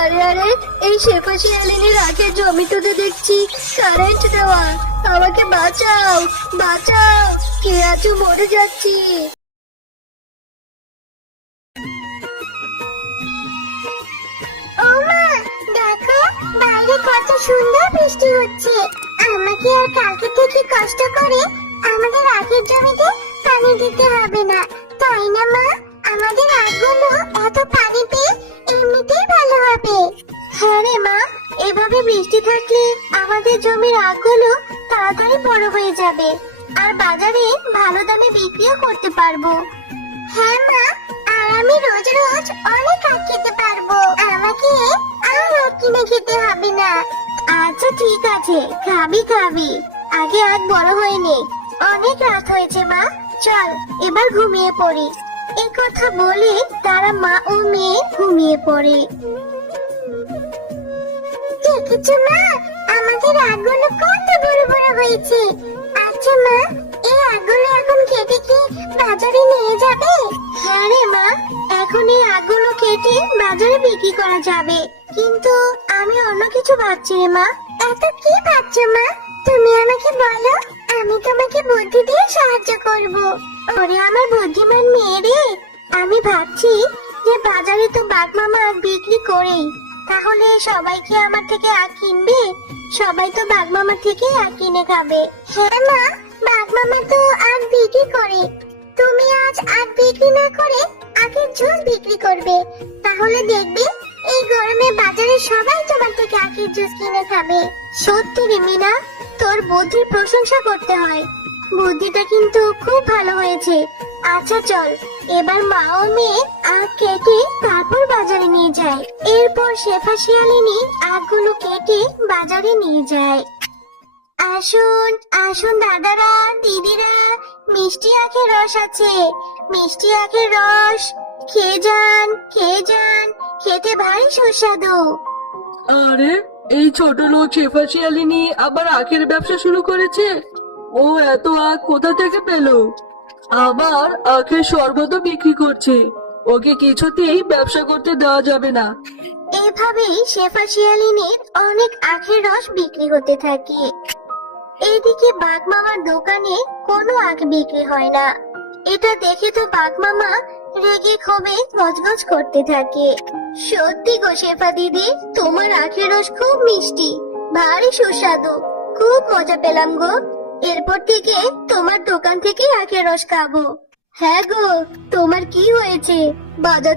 আরে আরে, এই শেফা শিয়ালিনীর আখের জমিটাতে দেখছি কারেন্ট দেওয়া। আমাকে বাঁচাও, বাঁচাও, কে আছো, মরে যাচ্ছি। ও মা, দেখো বাইরে কত সুন্দর বৃষ্টি হচ্ছে। আমাকে আর কালকে থেকে কষ্ট করে আমাদের আখের জমিতে পানি দিতে হবে না, তাই না মা? আমাদের আখগুলো এত পানি পেয়ে এমনিতেই ভালো হবে। হ্যাঁ রে মা, এভাবে বৃষ্টি থাকলে আমাদের জমির আখগুলো তাড়াতাড়ি বড় হয়ে যাবে, আর বাজারে ভালো দামে বিক্রিও করতে পারবো। হ্যাঁ মা, আর আমি রোজ রোজ অনেক আখ খেতে পারবো। আমাকে আর আখ কিনে খেতে হবে না। আচ্ছা ঠিক আছে, খাবি খাবি, আগে আখ বড় হয়ে নে। অনেক রাত হয়েছে মা, চল এবার ঘুমিয়ে পড়ি। এই কথা বলে তারা মা ও মেয়ে ঘুমিয়ে পড়ে। দেখেছো মা, আমাদের আখগুলো কত বড় বড় হয়েছে। আচ্ছা মা, এই আখগুলো এখন কেটে কি বাজারে নিয়ে যাবে? হ্যাঁ রে মা, এখন এই আখগুলো কেটে বাজারে বিক্রি করা যাবে, কিন্তু আমি অন্য কিছু ভাবছি রে মা। এত কি ভাবছো মা? তুমি আমাকে বলো, আমি তোমাকে বুদ্ধি দিয়ে সাহায্য করব। ওরে আমার বুদ্ধিমান মেয়ে রে, আমি ভাবছি যে বাজারে তো বাঘ মামা আখ বিক্রি করেই, তাহলে সবাই কি আমার থেকে আখ কিনবে? সবাই তো বাঘ মামার থেকে আখ কিনে খাবে। হ্যাঁ মা, বাঘ মামা তো আখ বিক্রি করে। তুমি আজ আখ বিক্রি না করে আখের জুস বিক্রি করবে, তাহলে দেখবে এই গরমে বাজারে সবাই তোমার থেকে আখের জুস কিনে খাবে। সত্যি রে মিনা, তোর বুদ্ধির প্রশংসা করতে হয়, বুদ্ধিটা কিন্তু খুব ভালো হয়েছে। আচ্ছা চল, এবার মা ও মেয়ে আখ কেটে তারপর বাজারে নিয়ে যায়। এরপর শেফা শিয়ালিনী আখগুলো কেটে বাজারে নিয়ে যায়। আসুন আসুন দাদারা, দিদিরা, মিষ্টি আখের রস আছে, মিষ্টি আখের রস, খেয়ে যান, খেয়ে যান, খেতে ভারী সুস্বাদু। আরে, এই ছোট লোক শেফা শিয়ালিনী আবার আখের ব্যবসা শুরু করেছে। ও এত আখ কোথা থেকে পেলো? আবার আখের শরবতও বিক্রি করছে। ওকে কিছুতেই ব্যবসা করতে দেওয়া যাবে না। এভাবেই শেফা শিয়ালিনীর অনেক আখের রস বিক্রি হতে থাকে। এইদিকে বাঘ মামার দোকানে কোনো আখ বিক্রি হয় না। এটা দেখে তো বাঘ মামা রেগে ক্ষোভে গজগজ করতে থাকে। সত্যি গো শেফা দিদি, তোমার আখের রস খুব মিষ্টি, ভারী সুস্বাদু, খুব মজা পেলাম গো। এরপর থেকে তোমার দোকান থেকে আখের রস খাবো। হ্যাঁ গো, তোমার কি হয়েছে? বাজার